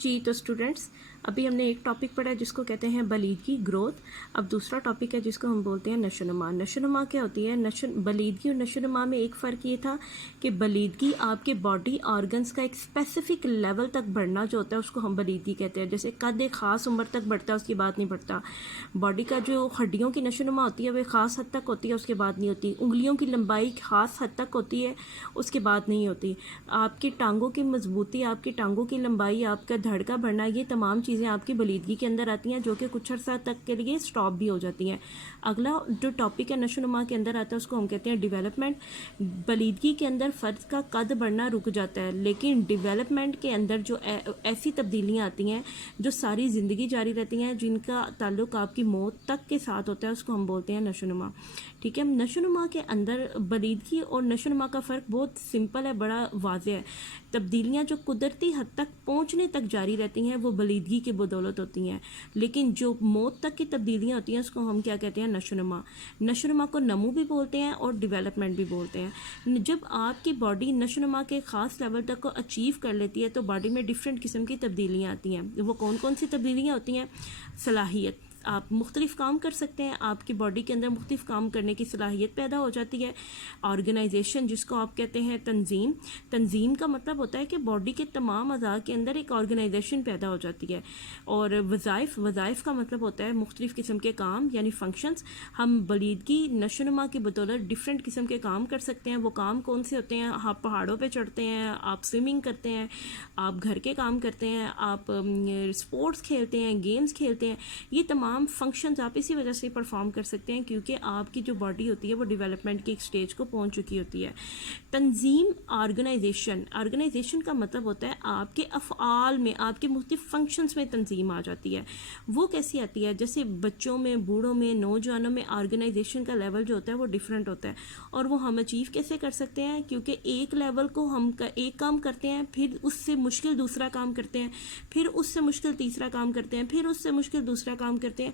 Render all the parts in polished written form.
جی تو اسٹوڈنٹس ابھی ہم نے ایک ٹاپک پڑھا جس کو کہتے ہیں بلیدگی گروتھ. اب دوسرا ٹاپک ہے جس کو ہم بولتے ہیں نشو نما. نشو نما کیا ہوتی ہے؟ بلیدگی اور نشو نما میں ایک فرق یہ تھا کہ بلیدگی آپ کے باڈی آرگنس کا ایک اسپیسیفک لیول تک بڑھنا جو ہوتا ہے اس کو ہم بلیدگی کہتے ہیں. جیسے قد ایک خاص عمر تک بڑھتا ہے، اس کی بات نہیں بڑھتا. باڈی کا جو ہڈیوں کی نشو نما ہوتی ہے وہ ایک خاص حد تک ہوتی ہے، اس کے بعد نہیں ہوتی. انگلیوں کی لمبائی خاص حد تک ہوتی ہے، اس کے بعد نہیں ہوتی. آپ کی ٹانگوں کی مضبوطی، آپ کی ٹانگوں کی لمبائی، آپ کا دھڑ کا بڑھنا، یہ تمام چیزیں آپ کی بلیدگی کے اندر آتی ہیں جو کہ کچھ عرصہ تک کے لیے سٹاپ بھی ہو جاتی ہیں. اگلا جو ٹاپک ہے نشو نما کے اندر آتا ہے اس کو ہم کہتے ہیں ڈیولپمنٹ. بلیدگی کے اندر فرد کا قد بڑھنا رک جاتا ہے، لیکن ڈیولپمنٹ کے اندر جو ایسی تبدیلیاں آتی ہیں جو ساری زندگی جاری رہتی ہیں، جن کا تعلق آپ کی موت تک کے ساتھ ہوتا ہے، اس کو ہم بولتے ہیں نشو نما. ٹھیک ہے. نشو نما کے اندر بلیدگی اور نشو نما کا فرق بہت سمپل ہے، بڑا واضح ہے. تبدیلیاں جو قدرتی حد تک پہنچنے تک جاری رہتی ہیں وہ بلیدگی کی بدولت ہوتی ہیں، لیکن جو موت تک کی تبدیلیاں ہوتی ہیں اس کو ہم کیا کہتے ہیں؟ نشو نما. نشو نما کو نمو بھی بولتے ہیں اور ڈیولپمنٹ بھی بولتے ہیں. جب آپ کی باڈی نشو نما کے خاص لیول تک کو اچیو کر لیتی ہے تو باڈی میں ڈفرینٹ قسم کی تبدیلیاں آتی ہیں. وہ کون کون سی تبدیلیاں ہوتی ہیں؟ صلاحیت، آپ مختلف کام کر سکتے ہیں، آپ کی باڈی کے اندر مختلف کام کرنے کی صلاحیت پیدا ہو جاتی ہے. آرگنائزیشن، جس کو آپ کہتے ہیں تنظیم. تنظیم کا مطلب ہوتا ہے کہ باڈی کے تمام اعضاء کے اندر ایک آرگنائزیشن پیدا ہو جاتی ہے. اور وظائف کا مطلب ہوتا ہے مختلف قسم کے کام یعنی فنکشنز. ہم بلیدگی نشو نما کی بدولت ڈفرینٹ قسم کے کام کر سکتے ہیں. وہ کام کون سے ہوتے ہیں؟ آپ پہاڑوں پہ چڑھتے ہیں، آپ سوئمنگ کرتے ہیں، آپ گھر کے کام کرتے ہیں، آپ اسپورٹس کھیلتے ہیں، گیمز کھیلتے ہیں. یہ تمام فنکشنز آپ اسی وجہ سے پرفارم کر سکتے ہیں کیونکہ آپ کی جو باڈی ہوتی ہے وہ ڈیولپمنٹ کی ایک سٹیج کو پہنچ چکی ہوتی ہے. تنظیم، آرگنائزیشن کا مطلب ہوتا ہے آپ کے افعال میں، آپ کے مختلف فنکشنز میں تنظیم آ جاتی ہے. وہ کیسی آتی ہے؟ جیسے بچوں میں، بوڑھوں میں، نوجوانوں میں آرگنائزیشن کا لیول جو ہوتا ہے وہ ڈیفرنٹ ہوتا ہے. اور وہ ہم اچیو کیسے کر سکتے ہیں؟ کیونکہ ایک لیول کو ہم ایک کام کرتے ہیں، پھر اس سے مشکل دوسرا کام کرتے ہیں، پھر اس سے مشکل تیسرا کام کرتے ہیں، پھر اس سے مشکل دوسرا کام کرتے ہیں.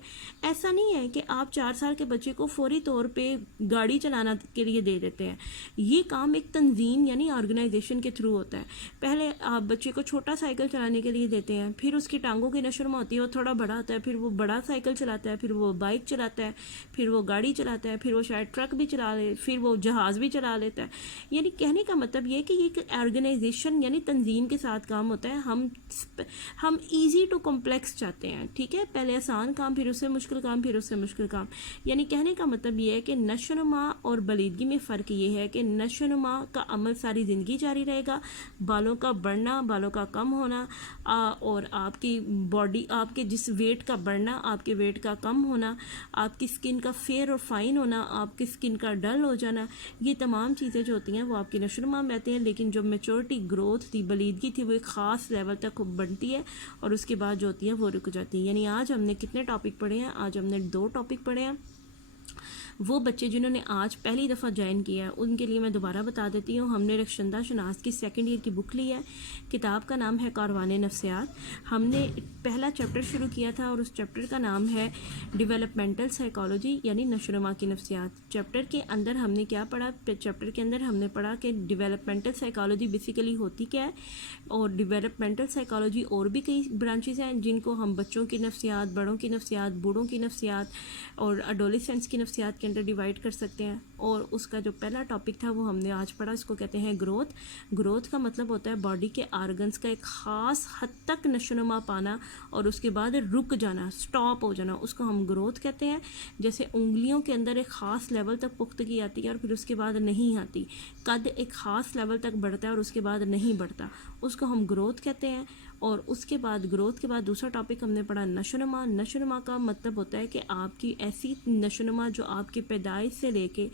ایسا نہیں ہے کہ آپ 4 سال کے بچے کو فوری طور پہ گاڑی چلانا کے لیے دے دیتے ہیں. یہ کام ایک تنظیم یعنی آرگنائزیشن کے تھرو ہوتا ہے. پہلے آپ بچے کو چھوٹا سائیکل چلانے کے لیے دیتے ہیں، پھر اس کی ٹانگوں کی نشو نما ہوتی ہے، وہ تھوڑا بڑا ہوتا ہے، پھر وہ بڑا سائیکل چلاتا ہے، پھر وہ بائک چلاتا ہے، پھر وہ گاڑی چلاتا ہے، پھر وہ شاید ٹرک بھی چلا لے، پھر وہ جہاز بھی چلا لیتا ہے. یعنی کہنے کا مطلب یہ ہے کہ یہ ایک آرگنائزیشن یعنی تنظیم کے ساتھ کام ہوتا ہے. ہم ایزی ٹو کمپلیکس چاہتے ہیں. ٹھیک ہے. پہلے آسان کام، پھر اس سے مشکل کام، پھر اس سے مشکل کام. یعنی کہنے کا مطلب یہ ہے کہ نشو نما اور بلیدگی میں فرق یہ ہے کہ نشو نما کا عمل ساری زندگی جاری رہے گا. بالوں کا بڑھنا، بالوں کا کم ہونا، اور آپ کی باڈی، آپ کے جس ویٹ کا بڑھنا، آپ کے ویٹ کا کم ہونا، آپ کی سکن کا فیئر اور فائن ہونا، آپ کی سکن کا ڈل ہو جانا، یہ تمام چیزیں جو ہوتی ہیں وہ آپ کی نشو نما میں آتی ہیں. لیکن جو میچورٹی، گروتھ تھی، بلیدگی تھی، وہ ایک خاص لیول تک بنتی ہے اور اس کے بعد جو ہوتی ہے وہ رک جاتی ہے. یعنی آج ہم نے کتنے ٹاپک پڑھے ہیں؟ آج ہم نے 2 ٹاپک پڑھے ہیں. وہ بچے جنہوں نے آج پہلی دفعہ جوائن کیا ہے ان کے لیے میں دوبارہ بتا دیتی ہوں. ہم نے رخشندہ شناس کی 2nd ایئر کی بک لی ہے. کتاب کا نام ہے کاروان نفسیات. ہم نے پہلا چیپٹر شروع کیا تھا اور اس چیپٹر کا نام ہے ڈیولپمنٹل سائیکالوجی یعنی نشو نما کی نفسیات. چیپٹر کے اندر ہم نے کیا پڑھا؟ چیپٹر کے اندر ہم نے پڑھا کہ ڈیولپمنٹل سائیکالوجی بیسیکلی ہوتی کیا ہے، اور ڈیولپمنٹل سائیکالوجی اور بھی کئی برانچز ہیں جن کو ہم بچوں کی نفسیات، بڑوں کی نفسیات، بوڑھوں کی نفسیات اور اڈولسنٹس کی نفسیات کے اندر ڈیوائڈ کر سکتے ہیں. اور اس کا جو پہلا ٹاپک تھا وہ ہم نے آج پڑھا، اس کو کہتے ہیں گروتھ. گروتھ کا مطلب ہوتا ہے باڈی کے آرگنز کا ایک خاص حد تک نشو نما پانا اور اس کے بعد رک جانا، سٹاپ ہو جانا، اس کو ہم گروتھ کہتے ہیں. جیسے انگلیوں کے اندر ایک خاص لیول تک پختگی آتی ہے اور پھر اس کے بعد نہیں آتی. قد ایک خاص لیول تک بڑھتا ہے اور اس کے بعد نہیں بڑھتا، اس کو ہم گروتھ کہتے ہیں. اور اس کے بعد گروتھ کے بعد دوسرا ٹاپک ہم نے پڑھا نشو نما. نشو نما کا مطلب ہوتا ہے کہ آپ کی ایسی نشو نما جو آپ کی پیدائش سے لے کے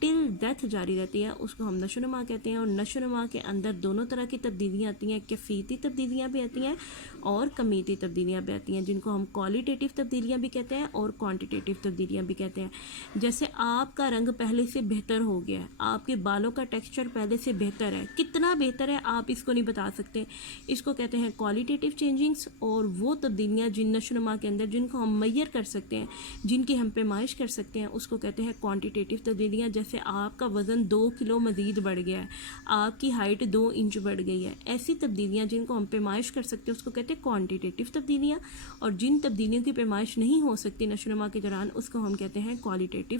ٹل ڈیتھ جاری رہتی ہے، اس کو ہم نشو نما کہتے ہیں. اور نشو نما کے اندر دونوں طرح کی تبدیلیاں آتی ہیں، کیفیتی تبدیلیاں بھی آتی ہیں اور کمیتی تبدیلیاں بھی آتی ہیں، جن کو ہم کوالیٹیٹیو تبدیلیاں بھی کہتے ہیں اور کوانٹیٹیو تبدیلیاں بھی کہتے ہیں. جیسے آپ کا رنگ پہلے سے بہتر ہو گیا ہے، آپ کے بالوں کا ٹیکسچر پہلے سے بہتر ہے. کتنا بہتر ہے آپ اس کو نہیں بتا سکتے، اس کو کہتے ہیں کوالیٹیٹیو چینجنگس. اور وہ تبدیلیاں جن نشو نما کے اندر جن کو ہم میئر کر سکتے ہیں، جن کی ہم پیمائش کر سکتے ہیں، اس کو کہتے ہیں کوانٹیٹیو تبدیلیاں. جیسے جیسے آپ کا وزن 2 کلو مزید بڑھ گیا ہے, آپ کی ہائٹ 2 انچ بڑھ گئی ہے, ایسی تبدیلیاں جن کو ہم پیمائش کر سکتے ہیں اس کو کہتے ہیں کوانٹیٹیو تبدیلیاں, اور جن تبدیلیوں کی پیمائش نہیں ہو سکتی نشو و نما کے دوران اس کو ہم کہتے ہیں کوالیٹیٹیو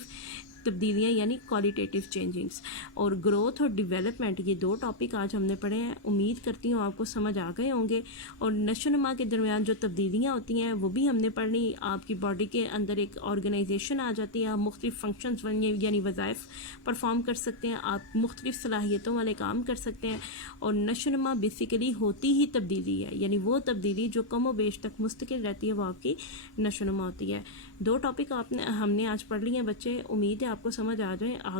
تبدیلیاں یعنی کوالیٹیٹیو چینجنگس. اور گروتھ اور ڈیولپمنٹ, یہ 2 ٹاپک آج ہم نے پڑھے ہیں, امید کرتی ہوں آپ کو سمجھ آ گئے ہوں گے. اور نشو و نما کے درمیان جو تبدیلیاں ہوتی ہیں وہ بھی ہم نے پڑھنی. آپ کی باڈی کے اندر ایک آرگنائزیشن آ جاتی ہے, آپ مختلف فنکشنز یعنی وظائف پرفارم کر سکتے ہیں, آپ مختلف صلاحیتوں والے کام کر سکتے ہیں. اور نشو و نما بیسیکلی ہوتی ہی تبدیلی ہے, یعنی وہ تبدیلی جو کم و بیش تک مستقل رہتی ہے وہ آپ کی نشو و نما ہوتی ہے. 2 ٹاپک ہم نے آج پڑھ لی ہیں بچے, امید ہے آپ کو سمجھ آ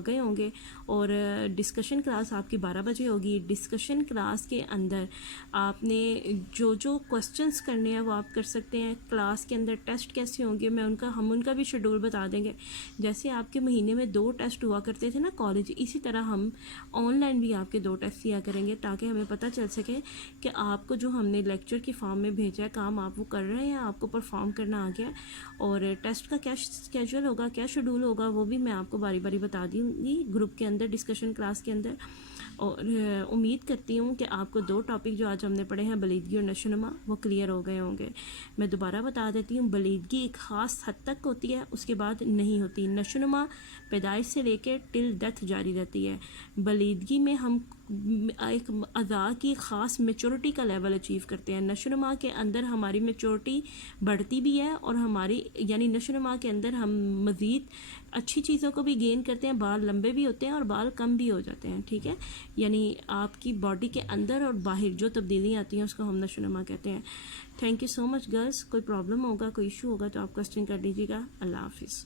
گئے ہوں گے. اور ڈسکشن کلاس آپ کی 12 بجے ہوگی. ڈسکشن کلاس کے اندر آپ نے جو کوسچنس کرنے ہیں وہ آپ کر سکتے ہیں. کلاس کے اندر ٹیسٹ کیسے ہوں گے ہم ان کا بھی شیڈول بتا دیں گے. جیسے آپ کے مہینے میں 2 ٹیسٹ ہوا کرتے تھے نا کالج, اسی طرح ہم آن لائن بھی آپ کے 2 ٹیسٹ دیا کریں گے تاکہ ہمیں پتہ چل سکے کہ آپ کو جو ہم نے لیکچر کی فارم میں بھیجا ہے کام آپ وہ کر رہے ہیں, آپ کو پرفارم کرنا آ گیا. اور ٹیسٹ کا کیا اسکیجول ہوگا, کیا شیڈول ہوگا, وہ بھی میں آپ کو باری باری بتا دوں گی گروپ کے اندر, ڈسکشن کلاس کے اندر. اور امید کرتی ہوں کہ آپ کو 2 ٹاپک جو آج ہم نے پڑھے ہیں بلیدگی اور نشو و نما وہ کلیئر ہو گئے ہوں گے. میں دوبارہ بتا دیتی ہوں, بلیدگی ایک خاص حد تک ہوتی ہے, اس کے بعد نہیں ہوتی. نشو و نما پیدائش سے لے کے ٹل ڈیتھ جاری رہتی ہے. بلیدگی میں ہم ایک اعضاء کی خاص میچورٹی کا لیول اچیو کرتے ہیں. نشو و نما کے اندر ہماری میچورٹی بڑھتی بھی ہے, اور ہماری یعنی نشو و نما کے اندر ہم مزید اچھی چیزوں کو بھی گین کرتے ہیں. بال لمبے بھی ہوتے ہیں اور بال کم بھی ہو جاتے ہیں, ٹھیک ہے. یعنی آپ کی باڈی کے اندر اور باہر جو تبدیلیاں آتی ہیں اس کو ہم نشو و نما کہتے ہیں. Thank you so much girls. کوئی پرابلم ہوگا, کوئی ایشو ہوگا تو آپ کوسچن کر لیجیے گا. اللہ حافظ.